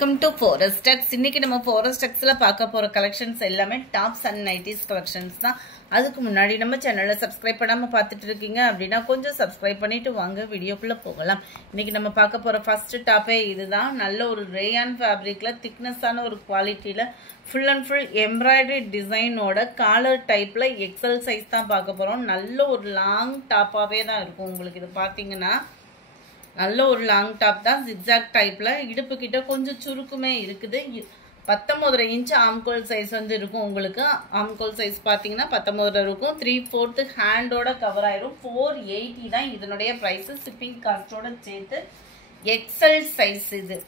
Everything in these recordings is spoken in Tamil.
Welcome to Forestex. இன்னைக்கு நம்ம Forestexல பார்க்க போற collections எல்லாமே tops and nighties collections தான். அதுக்கு முன்னாடி நம்ம சேனலை சப்ஸ்கிரைப் பண்ணாம பார்த்துட்டு இருக்கீங்க அப்படினா கொஞ்சம் சப்ஸ்கிரைப் பண்ணிட்டு வாங்க வீடியோக்குள்ள போகலாம். இன்னைக்கு நம்ம பார்க்க போற first டாப்பே இதுதான். நல்ல ஒரு rayon fabricல thickness ஆன ஒரு குவாலிட்டில full and full embroidery design ஓட collar typeல XL size தான் பார்க்க போறோம். நல்ல ஒரு long டாப்பாவே தான் இருக்கும். உங்களுக்கு இது பாத்தீங்கன்னா நல்ல ஒரு லாங் டாப் தான் zigzag டைப்ல இடுப்பு கிட்ட கொஞ்சம் சுருக்குமே இருக்குது 19 இன்ச் ஆம்கோல் சைஸ் வந்து இருக்கும் உங்களுக்கு ஆம்கோல் சைஸ் பாத்தீங்கன்னா 19 இருக்கும் 3/4 ஹேண்டோட கவர் ஆயிரும் 480 தான் இதனுடைய பிரைஸ் ஷிப்பிங் காஸ்டோட சேர்த்து XL சைஸ் இது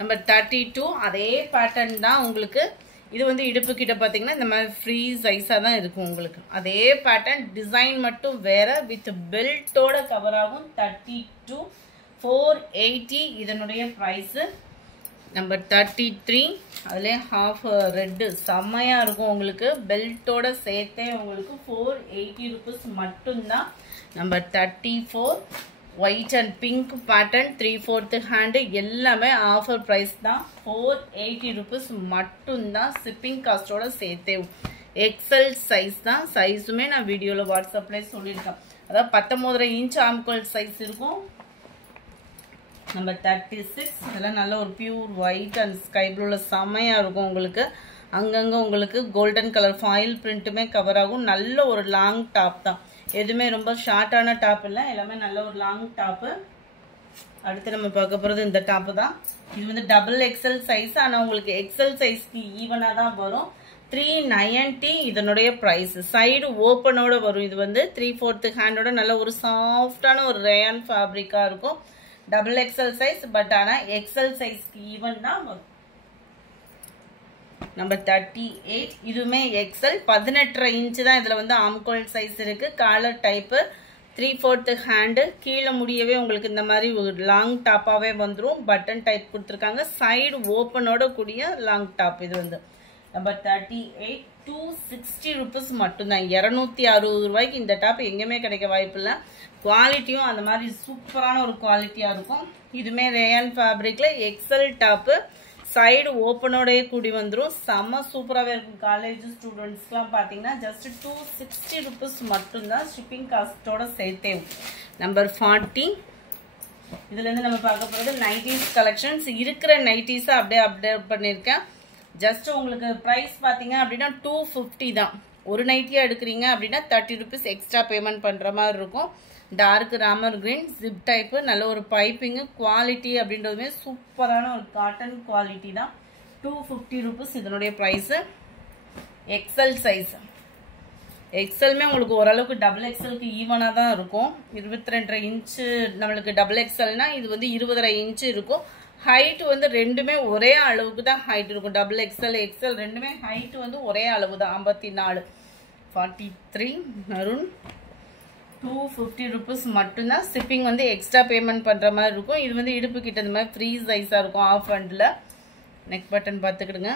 நம்பர் 32 அதே பேட்டர்ன் தான் உங்களுக்கு இது வந்து இடுப்பு கிட்ட பாத்தீங்கன்னா இந்த மாதிரி ஃப்ரீ சைஸா தான் இருக்கும் உங்களுக்கு அதே பேட்டர்ன் டிசைன் மட்டும் வேற வித் பெல்ட்டோட கவர் ஆகும் 32 480 இதனுடைய பிரைஸ் நம்பர் 33 அதுல ஹாஃப் ரெட் செமையா இருக்கும் உங்களுக்கு பெல்ட்டோட சேர்த்தே உங்களுக்கு 480 ரூபாய் மட்டும் தான் number 34 white and pink pattern 3/4 hand எல்லாமே ஆஃபர் பிரைஸ் தான் 480 rupees மட்டும் தான் shipping cost ஓட சேர்த்தே XL சைஸ் தான் சைஸுமே நான் வீடியோல வாட்ஸ்அப்ல சொல்லிருக்கேன் அதாவது 19 இன்ச் ஆம்கோல் சைஸ் இருக்கும் நம்பர் 36 இதெல்லாம் நல்ல ஒரு பியூர் white and sky blueல செமையா இருக்கும் உங்களுக்கு அங்கங்க உங்களுக்கு கோல்டன் கலர் ஃபாயில் பிரிண்ட்டுமே கவர் ஆகும் நல்ல ஒரு லாங் டாப் தான் எதுமே ரொம்ப ஷார்ட்டான டாப் இல்ல எல்லாமே நல்ல ஒரு லாங் டாப் அடுத்து நம்ம பார்க்க போறது இந்த டாப் தான் இது வந்து டபுள் XL சைஸ் ஆனா உங்களுக்கு XL சைஸ்க்கு ஈவனா தான் வரும் 390 இதனுடைய பிரைஸ் சைடு ஓபனோட வரும் இது வந்து 3/4 ஹேண்டோட நல்ல ஒரு சாஃப்ட்டான ஒரு ரேயான் ஃபேப்ரிக்கா இருக்கும் டபுள் XL சைஸ் பட் ஆனா XL சைஸ்க்கு ஈவன் தான் வரும் நம்பர் 38 இதுமே XL 18 இன்ச் தான் இதுல வந்து ஆம்கோல் சைஸ் இருக்கு காலர் டைப் 3/4 ஹேண்ட் கீழ முடியவே உங்களுக்கு இந்த மாதிரி லாங் டாப்பாவே வந்துரும் பட்டன் டைப் கொடுத்திருக்காங்க சைடு ஓபனோட கூடிய லாங் டாப் இது வந்து நம்பர் 38 260 ரூபாய் மட்டும் தான் 260 ரூபாய்க்கு இந்த டாப் எங்கேயுமே கிடைக்க வாய்ப்பில்லை குவாலிட்டியும் அந்த மாதிரி சூப்பரான ஒரு குவாலிட்டியா இருக்கும் இதுமே ரேயான் ஃபேப்ரிக்ல XL டாப் சைடு ஓபனோடயே கூடி வந்துரும் செம சூப்பராவே இருக்கும் காலேஜ் ஸ்டூடெண்ட்ஸ்க்குலாம் பாத்தீங்கன்னா ஜஸ்ட் 260 ரூபாய் மட்டும் தான் ஷிப்பிங் காஸ்டோட சேர்த்தே நம்பர் 40 இதுல இருந்து நம்ம பார்க்க போறது நைட்டிஸ் கலெக்ஷன்ஸ் இருக்கிற நைட்டிஸ் அப்படியே அப்டேட் பண்ணிருக்கேன் ஜஸ்ட் உங்களுக்கு பிரைஸ் பாத்தீங்க அப்படின்னா 250 தான் ஒரு நைட்டியா எடுக்கிறீங்க அப்படின்னா 30 ரூபாய் எக்ஸ்ட்ரா பேமெண்ட் பண்ற மாதிரி இருக்கும் டார்க் ராமர் கிரீன் ஜிப் டைப் நல்ல ஒரு பைப்பிங் குவாலிட்டி அப்படின்றதுமே சூப்பரான ஒரு காட்டன் குவாலிட்டி தான் 250 ரூபாய் இதனுடைய பிரைஸ் XL சைஸ் XLமே உங்களுக்கு ஓரளவுக்கு டபுள் XLக்கு ஈவனா தான் இருக்கும் 22 இன்ச் நம்மளுக்கு டபுள் XLனா இது வந்து 20 இன்ச் இருக்கும் ஹைட் வந்து ரெண்டுமே ஒரே அளவுக்கு தான் ஹைட் இருக்கும் டபுள் XL ரெண்டுமே ஹைட் வந்து ஒரே அளவு தான் 54 43 மெரூன் 250 ரூபாய் மட்டும் தான் ஷிப்பிங் வந்து எக்ஸ்ட்ரா பேமெண்ட் பண்ற மாதிரி இருக்கும் இது வந்து இடுப்பு கிட்ட இந்த மாதிரி ஃப்ரீ சைஸா இருக்கும் ஆஃப் ஹேண்ட்ல நெக் பட்டன் பாத்துக்கிடுங்க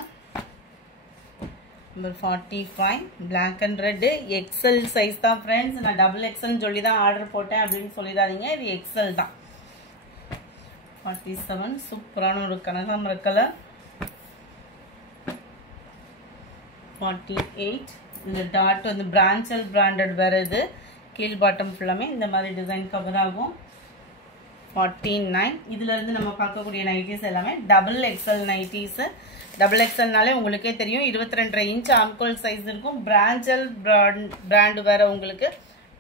number 45 black and red XL size தான் फ्रेंड्स நான் டபுள் XL சொல்லி தான் ஆர்டர் போட்டேன் அப்படினு சொல்லிடாதீங்க இது XL தான் 47 சூப்பரான ஒரு கனகாம்பர கலர் 48 இந்த டாட் வந்து பிரான்ச்சல் பிராண்டட் வேற இது கீழ் பாட்டம் ஃபுல்லாமே இந்த மாதிரி டிசைன் கவர் ஆகும் 49 இதுல இருந்து நம்ம பார்க்கக்கூடிய நைட்டிஸ் எல்லாமே டபுள் XL நைட்டிஸ் டபுள் XLனாலே உங்களுக்கே தெரியும் 22 இன்ச் ஆம்கோல் சைஸ் இருக்கும் பிரான்ச்சல் பிராண்ட் வேற உங்களுக்கு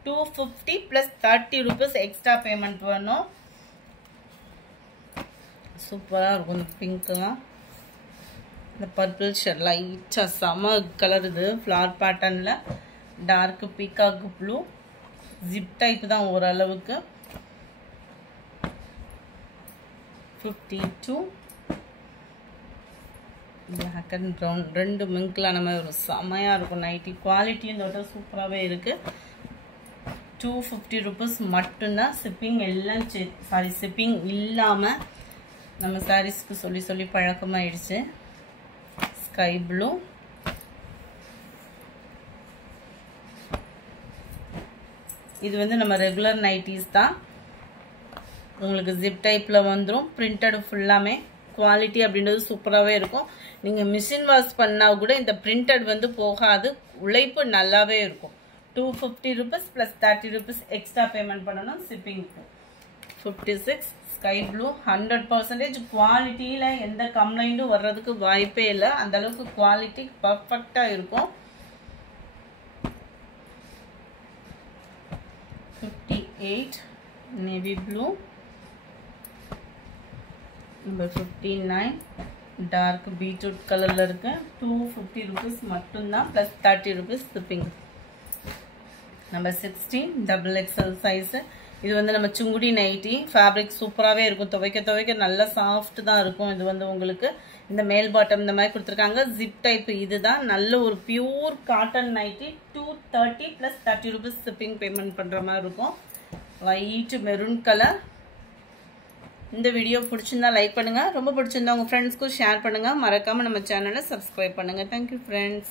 250 plus 30 ரூபாய் எக்ஸ்ட்ரா பேமெண்ட் பண்ணனும் சூப்பரா இருக்கும் பிங்க்லாம் இந்த பர்பிள் ஷேட் லைட்டா சம கலர் இது ஃப்ளவர் பேட்டர்ன்ல dark peacock blue zip type தான் ஓரளவுக்கு 52 black and brown ரெண்டு மிங்க்லான மாதிரி ஒரு செமையா இருக்கும் நைட்டி குவாலிட்டி இந்த சூப்பராவே இருக்கு 250 ரூபாய் மட்டும் தான் ஷிப்பிங் எல்லாம் சாரி ஷிப்பிங் இல்லாம நம்ம சாரீஸ்க்கு சொல்லி சொல்லி பழக்கமாயிடுச்சு ஸ்கை ப்ளூ இது வந்து நம்ம ரெகுலர் நைட்டிஸ் தான் உங்களுக்கு zip டைப்ல வந்துரும் printed ஃபுல்லாமே குவாலிட்டி அப்படின்றது சூப்பராகவே இருக்கும். நீங்கள் மிஷின் வாஷ் பண்ணால் கூட இந்த பிரிண்டட் வந்து போகாது, உழைப்பு நல்லாவே இருக்கும். 250 rupees plus 30 rupees extra payment பண்ணணும் ஷிப்பிங்க்கு. 56 ஸ்கை ப்ளூ 100% குவாலிட்டியில் எந்த கம்ப்ளைண்ட்டும் வர்றதுக்கு வாய்ப்பே இல்லை. அந்தளவுக்கு குவாலிட்டி பர்ஃபெக்டாக இருக்கும். 58 navy blue. Number 59 dark beetroot கலரில் இருக்கு. 250 rupees மட்டும்தான் plus 30 rupees shipping. Number 16 XXL size. இது வந்து நம்ம சுங்குடி நைட்டி. ஃபேப்ரிக் சூப்பராகவே இருக்கும், துவைக்க துவைக்க நல்லா சாஃப்ட் தான் இருக்கும். இது வந்து உங்களுக்கு இந்த மேல் பாட்டம் இந்த மாதிரி கொடுத்துருக்காங்க. ஜிப் டைப் இதுதான். நல்ல ஒரு pure cotton nightie. 230 plus 30 rupees shipping payment பண்ணுற மாதிரி இருக்கும். White maroon colour. இந்த வீடியோ பிடிச்சிருந்தா லைக் பண்ணுங்கள், ரொம்ப பிடிச்சிருந்தா உங்கள் ஃப்ரெண்ட்ஸ்க்கும் ஷேர் பண்ணுங்கள். மறக்காமல் நம்ம சேனலை சப்ஸ்கிரைப் பண்ணுங்கள். Thank you friends.